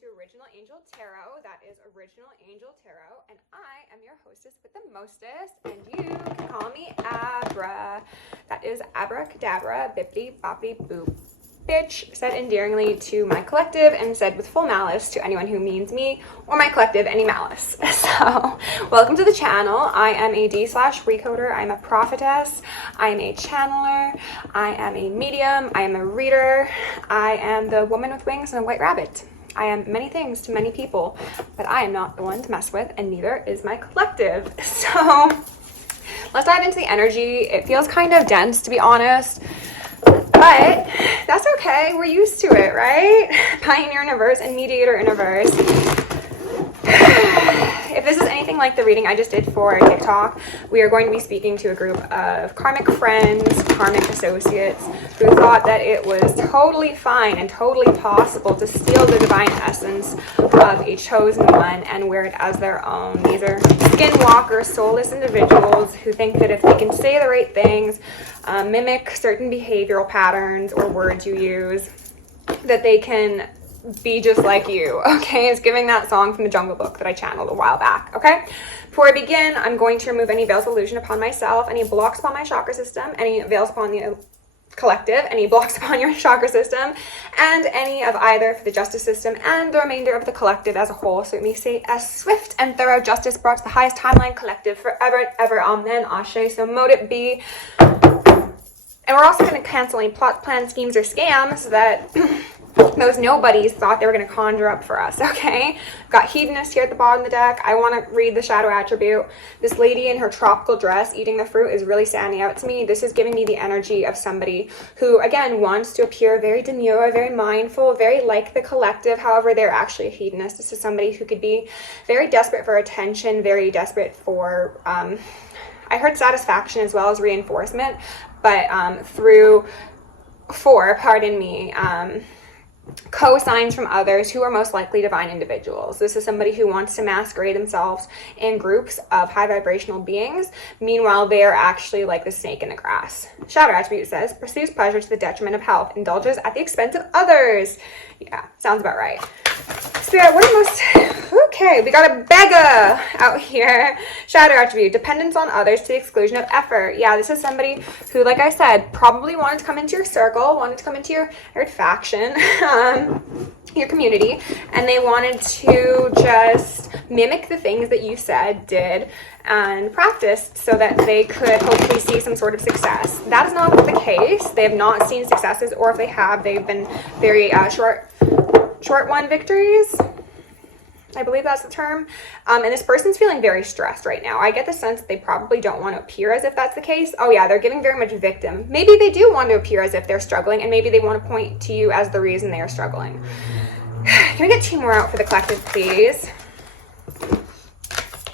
to Original Angel Tarot. That is Original Angel Tarot, and I am your hostess with the mostest, and you can call me Abra. That is abracadabra, bippity boppity boop. Bitch, said endearingly to my collective and said with full malice to anyone who means me or my collective any malice. So, welcome to the channel. I am a D/recoder. I'm a prophetess. I am a channeler. I am a medium. I am a reader. I am the woman with wings and a white rabbit. I am many things to many people, but I am not the one to mess with, and neither is my collective. So, let's dive into the energy. It feels kind of dense, to be honest. But that's okay. We're used to it, right? Pioneer universe and mediator universe. If this is anything like the reading I just did for TikTok, we are going to be speaking to a group of karmic friends, karmic associates, who thought that it was totally fine and totally possible to steal the divine essence of a chosen one and wear it as their own. These are skinwalker, soulless individuals who think that if they can say the right things, mimic certain behavioral patterns or words you use, that they can be just like you. Okay, it's giving that song from the Jungle Book that I channeled a while back. Okay, before I begin, I'm going to remove any veils of illusion upon myself, any blocks upon my chakra system, any veils upon the collective, any blocks upon your chakra system, and any of either for the justice system and the remainder of the collective as a whole. So it may say as swift and thorough justice brought to the highest timeline collective forever and ever. Amen. Ashe. So mote it be. And we're also going to cancel any plots, plans, schemes, or scams that those nobodies thought they were going to conjure up for us, okay? Got hedonist here at the bottom of the deck. I want to read the shadow attribute. This lady in her tropical dress eating the fruit is really standing out to me. This is giving me the energy of somebody who, again, wants to appear very demure, very mindful, very like the collective. However, they're actually a hedonist. This is somebody who could be very desperate for attention, very desperate for, I heard satisfaction as well as reinforcement, but cosigns from others who are most likely divine individuals. This is somebody who wants to masquerade themselves in groups of high vibrational beings. Meanwhile, they are actually like the snake in the grass. Shadow attribute says, pursues pleasure to the detriment of health, indulges at the expense of others. Yeah, sounds about right. Spirit, what are most... Okay, we got a beggar out here. Shadow attribute, dependence on others to the exclusion of effort. Yeah, this is somebody who, like I said, probably wanted to come into your circle, wanted to come into your faction, your community, and they wanted to just mimic the things that you said, did, and practiced so that they could hopefully see some sort of success. That is not the case. They have not seen successes, or if they have, they've been very short won victories. I believe that's the term. And this person's feeling very stressed right now. I get the sense that they probably don't want to appear as if that's the case. Oh yeah, they're giving very much victim. Maybe they do want to appear as if they're struggling, and maybe they want to point to you as the reason they are struggling. Can we get two more out for the collective, please?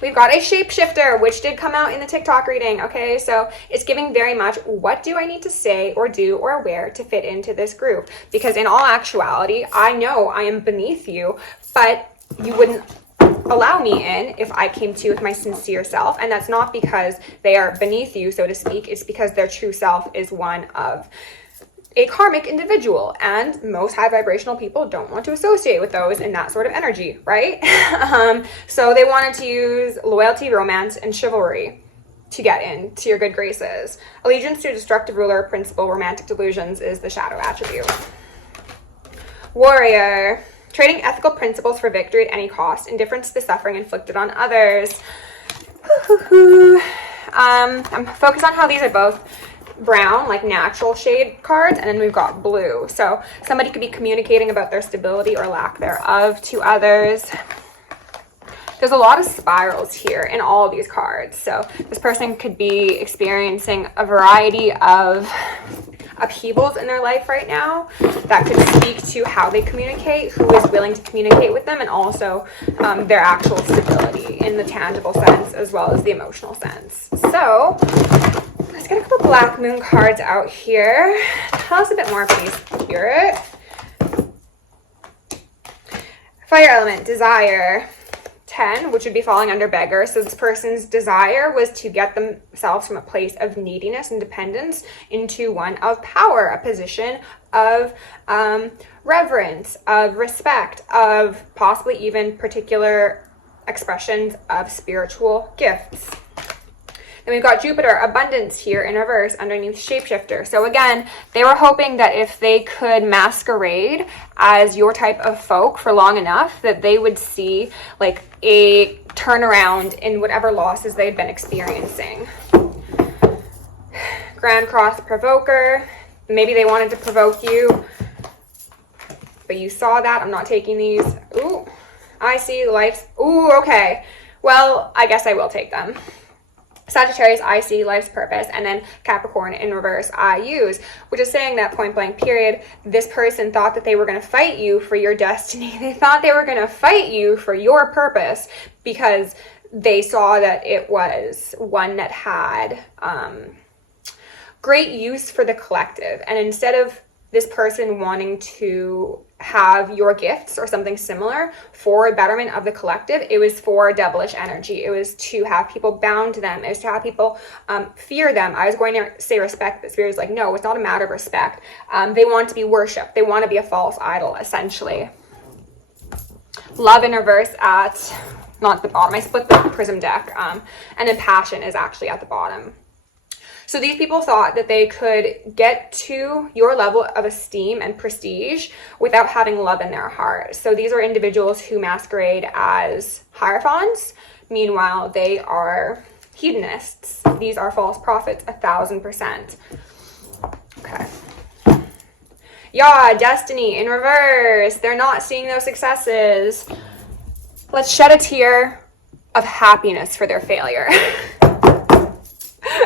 We've got a shapeshifter, which did come out in the TikTok reading, okay? So it's giving very much, what do I need to say or do or wear to fit into this group? Because in all actuality, I know I am beneath you, but you wouldn't allow me in if I came to you with my sincere self. And that's not because they are beneath you, so to speak. It's because their true self is one of a karmic individual, and most high vibrational people don't want to associate with those in that sort of energy, right? So they wanted to use loyalty, romance, and chivalry to get into your good graces. Allegiance to a destructive ruler, principle, romantic delusions is the shadow attribute. Warrior, trading ethical principles for victory at any cost, indifference to the suffering inflicted on others. I'm focused on how these are both brown, like natural shade cards, and then we've got blue. So somebody could be communicating about their stability or lack thereof to others. There's a lot of spirals here in all of these cards. So this person could be experiencing a variety of upheavals in their life right now that could speak to how they communicate, who is willing to communicate with them, and also their actual stability in the tangible sense as well as the emotional sense. So let's get a couple black moon cards out here. Tell us a bit more, please, Spirit. Fire element, desire. 10, which would be falling under beggar. So this person's desire was to get themselves from a place of neediness and dependence into one of power, a position of reverence, of respect, of possibly even particular expressions of spiritual gifts. Then we've got Jupiter, abundance here in reverse underneath shapeshifter. So again, they were hoping that if they could masquerade as your type of folk for long enough, that they would see like a turnaround in whatever losses they'd been experiencing. Grand Cross provoker. Maybe they wanted to provoke you, but you saw that. I'm not taking these. Ooh, I see life's. Ooh, okay. Well, I guess I will take them. Sagittarius, I see life's purpose, and then Capricorn in reverse, I use, which is saying that point blank period, this person thought that they were going to fight you for your destiny. They thought they were going to fight you for your purpose because they saw that it was one that had great use for the collective. And instead of this person wanting to have your gifts or something similar for betterment of the collective, it was for devilish energy. It was to have people bound to them. It was to have people fear them. I was going to say respect, but Spirit is like, no, it's not a matter of respect. They want to be worshipped. They want to be a false idol, essentially. Love in reverse at, not at the bottom. I split the prism deck. And then passion is actually at the bottom. So these people thought that they could get to your level of esteem and prestige without having love in their heart. So these are individuals who masquerade as hierophants. Meanwhile, they are hedonists. These are false prophets, 1000%. Okay. Yeah, destiny in reverse. They're not seeing those successes. Let's shed a tear of happiness for their failure.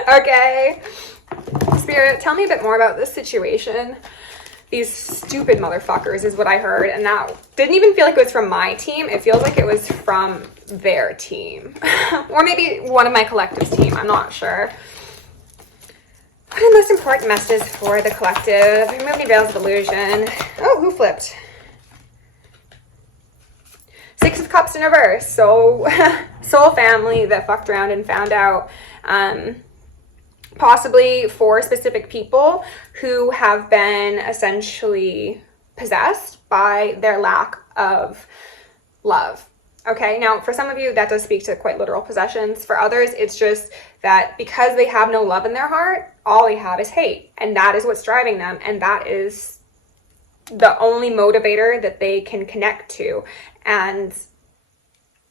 Okay. Spirit, tell me a bit more about this situation. These stupid motherfuckers is what I heard, and that didn't even feel like it was from my team. It feels like it was from their team. Or maybe one of my collective's team. I'm not sure. What are the most important messages for the collective? Removing veils of illusion. Oh, who flipped? Six of Cups in reverse. So, soul family that fucked around and found out. Possibly for specific people who have been essentially possessed by their lack of love. Okay, now for some of you that does speak to quite literal possessions. For others, it's just that because they have no love in their heart, all they have is hate. And that is what's driving them. And that is the only motivator that they can connect to. And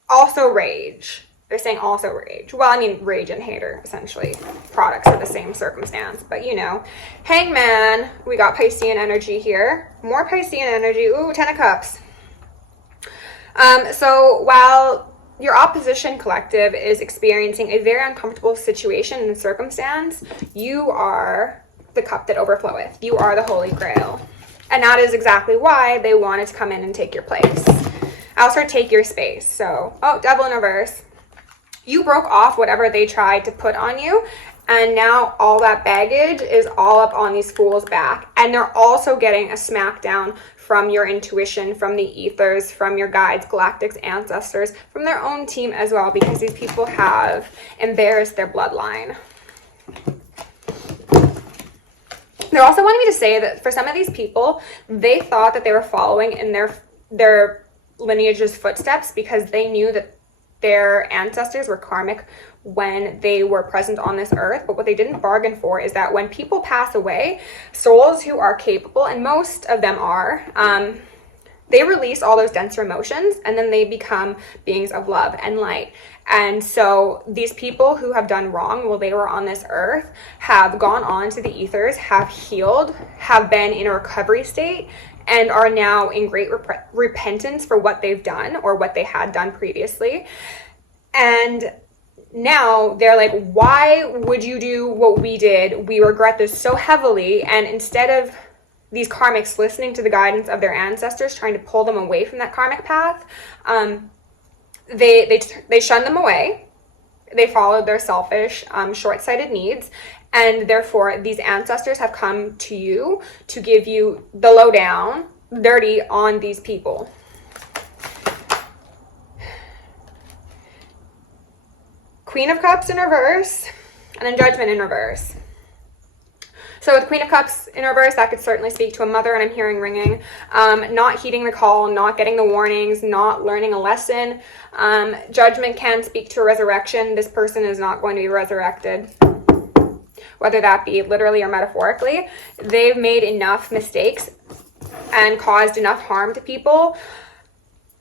also rage. They're saying also rage. Well, I mean, rage and hater, essentially. Products of the same circumstance. But, you know. Hangman. We got Piscean energy here. More Piscean energy. Ooh, 10 of Cups. So, while your opposition collective is experiencing a very uncomfortable situation and circumstance, you are the cup that overfloweth. You are the Holy Grail. And that is exactly why they wanted to come in and take your place. Also, take your space. So, oh, Devil in reverse. You broke off whatever they tried to put on you, and now all that baggage is all up on these fools' back. And they're also getting a smackdown from your intuition, from the ethers, from your guides, galactics, ancestors, from their own team as well, because these people have embarrassed their bloodline. They're also wanting me to say that for some of these people, they thought that they were following in their lineage's footsteps because they knew that their ancestors were karmic when they were present on this earth. But what they didn't bargain for is that when people pass away, souls who are capable, and most of them are, they release all those denser emotions and then they become beings of love and light. And so these people who have done wrong while they were on this earth have gone on to the ethers, have healed, have been in a recovery state, and are now in great repentance for what they've done or what they had done previously. And now they're like, why would you do what we did? We regret this so heavily. And instead of these karmics listening to the guidance of their ancestors, trying to pull them away from that karmic path, they shunned them away. They followed their selfish, short-sighted needs. And therefore, these ancestors have come to you to give you the lowdown, dirty on these people. Queen of Cups in reverse, and then Judgment in reverse. So with Queen of Cups in reverse, that could certainly speak to a mother, and I'm hearing ringing. Not heeding the call, not getting the warnings, not learning a lesson. Judgment can speak to a resurrection. This person is not going to be resurrected, whether that be literally or metaphorically. They've made enough mistakes and caused enough harm to people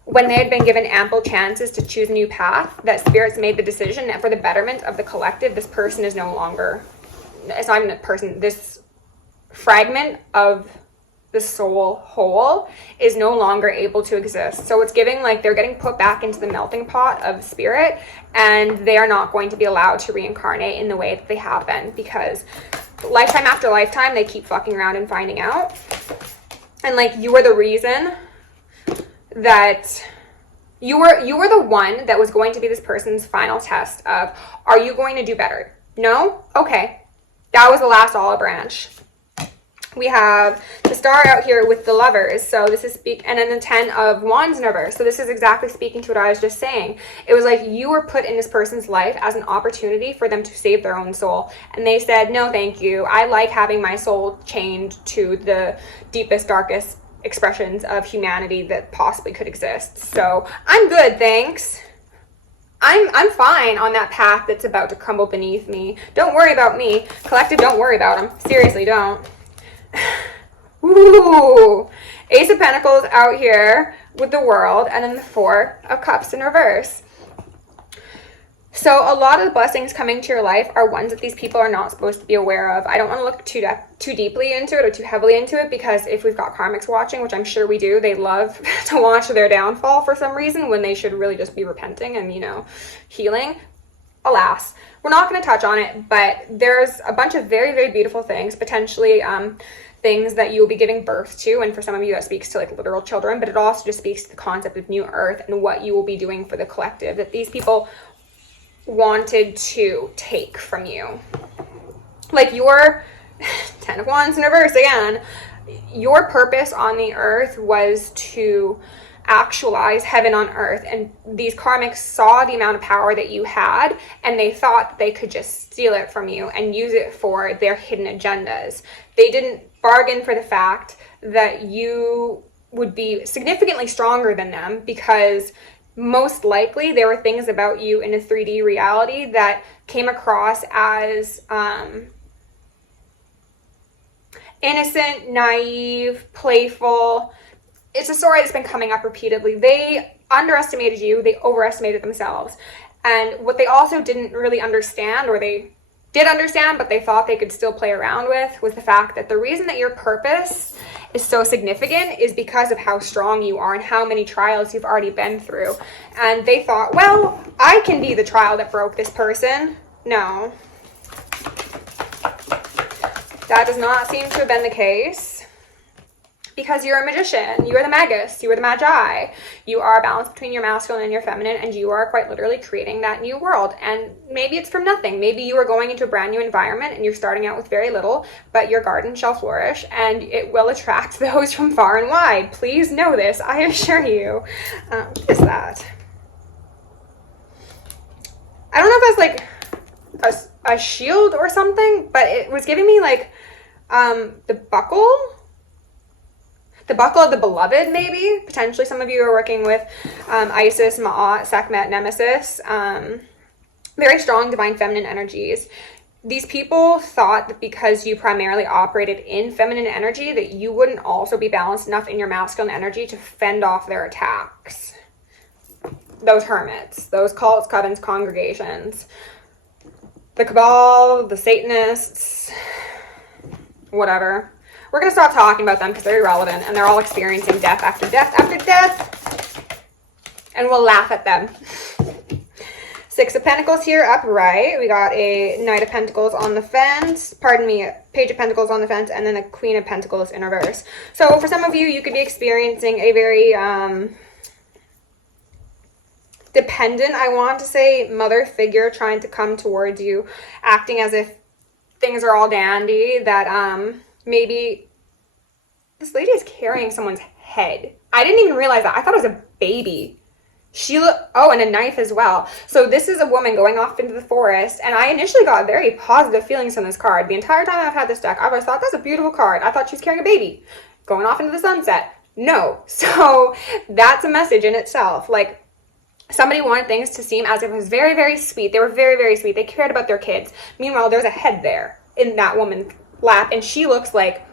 when they had been given ample chances to choose a new path, that spirits made the decision that for the betterment of the collective, this person is no longer, it's not even a person, this fragment of the soul whole is no longer able to exist. So it's giving like they're getting put back into the melting pot of spirit, and they are not going to be allowed to reincarnate in the way that they have been, because lifetime after lifetime they keep fucking around and finding out. And like, you were the reason that you were the one that was going to be this person's final test of, are you going to do better? No? Okay. That was the last olive branch. We have the star out here with the lovers. So this is and then the 10 of wands in reverse. So this is exactly speaking to what I was just saying. It was like you were put in this person's life as an opportunity for them to save their own soul. And they said, no, thank you. I like having my soul chained to the deepest, darkest expressions of humanity that possibly could exist. So I'm good, thanks. I'm fine on that path that's about to crumble beneath me. Don't worry about me. Collective, don't worry about them. Seriously, don't. Ooh, Ace of Pentacles out here with the World, and then the 4 of Cups in reverse. So a lot of the blessings coming to your life are ones that these people are not supposed to be aware of. I don't want to look too deeply into it or too heavily into it, because if we've got karmics watching, which I'm sure we do, they love to watch their downfall for some reason when they should really just be repenting and, you know, healing. Alas, we're not going to touch on it, but there's a bunch of very, very beautiful things, potentially things that you will be giving birth to, and for some of you that speaks to like literal children, but it also just speaks to the concept of new earth and what you will be doing for the collective that these people wanted to take from you. Like your 10 of wands in reverse again, your purpose on the earth was to actualize heaven on earth, and these karmics saw the amount of power that you had, and they thought that they could just steal it from you and use it for their hidden agendas. They didn't bargain for the fact that you would be significantly stronger than them, because most likely there were things about you in a 3D reality that came across as innocent, naive, playful. It's a story that's been coming up repeatedly. They underestimated you, they overestimated themselves. And what they also didn't really understand, or they did understand, but they thought they could still play around with, was the fact that the reason that your purpose is so significant is because of how strong you are and how many trials you've already been through. And they thought, well, I can be the trial that broke this person. No. That does not seem to have been the case. Because you're a magician, you are the magus, you are the magi, you are a balance between your masculine and your feminine, and you are quite literally creating that new world. And maybe it's from nothing. Maybe you are going into a brand new environment and you're starting out with very little, but your garden shall flourish and it will attract those from far and wide. Please know this, I assure you. What is that? I don't know if that's like a shield or something, but it was giving me like the buckle. The buckle of the beloved, maybe. Potentially some of you are working with Isis, Ma'at, Sekhmet, Nemesis. Very strong divine feminine energies. These people thought that because you primarily operated in feminine energy, that you wouldn't also be balanced enough in your masculine energy to fend off their attacks. Those hermits, those cults, covens, congregations, the cabal, the Satanists, whatever. We're going to stop talking about them because they're irrelevant and they're all experiencing death after death after death. And we'll laugh at them. 6 of Pentacles here upright. We got a Knight of Pentacles on the fence. Pardon me, Page of Pentacles on the fence, and then a Queen of Pentacles in reverse. So for some of you, you could be experiencing a very dependent, I want to say, mother figure trying to come towards you, acting as if things are all dandy, that maybe this lady is carrying someone's head. I didn't even realize that. I thought it was a baby. and a knife as well. So this is a woman going off into the forest, and I initially got very positive feelings from this card. The entire time I've had this deck, I've always thought, that's a beautiful card. I thought she was carrying a baby, going off into the sunset. No. So that's a message in itself. Like, somebody wanted things to seem as if it was very, very sweet. They were very, very sweet. They cared about their kids. Meanwhile, there's a head there in that woman's lap, and she looks like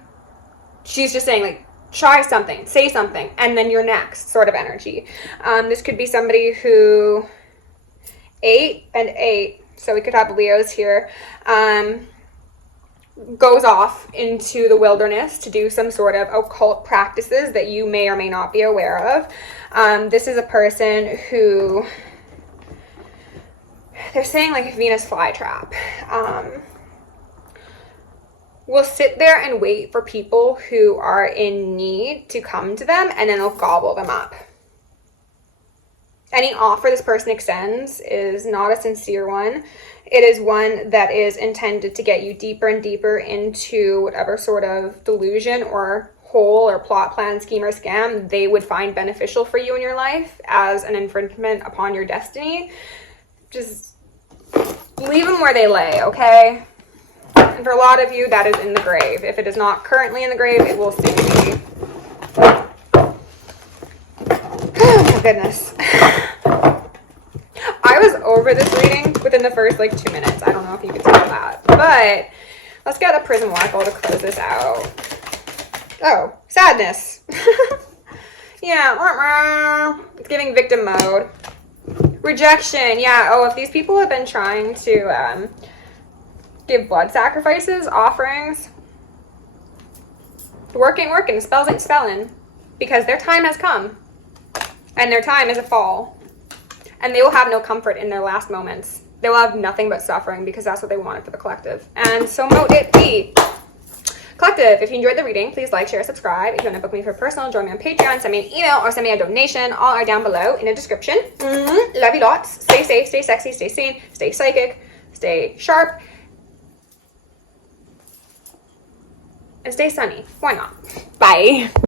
she's just saying, like, try something, say something, and then you're next sort of energy. This could be somebody who ate, so we could have Leos here, goes off into the wilderness to do some sort of occult practices that you may or may not be aware of. This is a person who, they're saying like a Venus flytrap. Will sit there and wait for people who are in need to come to them, and then they'll gobble them up. Any offer this person extends is not a sincere one. It is one that is intended to get you deeper and deeper into whatever sort of delusion or hole or plot, plan, scheme, or scam they would find beneficial for you in your life as an infringement upon your destiny. Just leave them where they lay, okay? And for a lot of you, that is in the grave. If it is not currently in the grave, it will soon be. Oh my goodness. I was over this reading within the first like 2 minutes. I don't know if you could tell that. But let's get a prism oracle to close this out. Oh, sadness. Yeah. It's giving victim mode. Rejection. Yeah. Oh, if these people have been trying to give blood sacrifices, offerings, work ain't working, spells ain't spelling, because their time has come, and their time is a fall, and they will have no comfort in their last moments. They will have nothing but suffering, because that's what they wanted for the collective, and so mote it be. Collective, if you enjoyed the reading, please like, share, subscribe. If you want to book me for personal, join me on Patreon, send me an email, or send me a donation. All are down below in the description. Love you lots. Stay safe, stay sexy, stay seen, stay psychic, stay sharp, and stay sunny. Why not? Bye.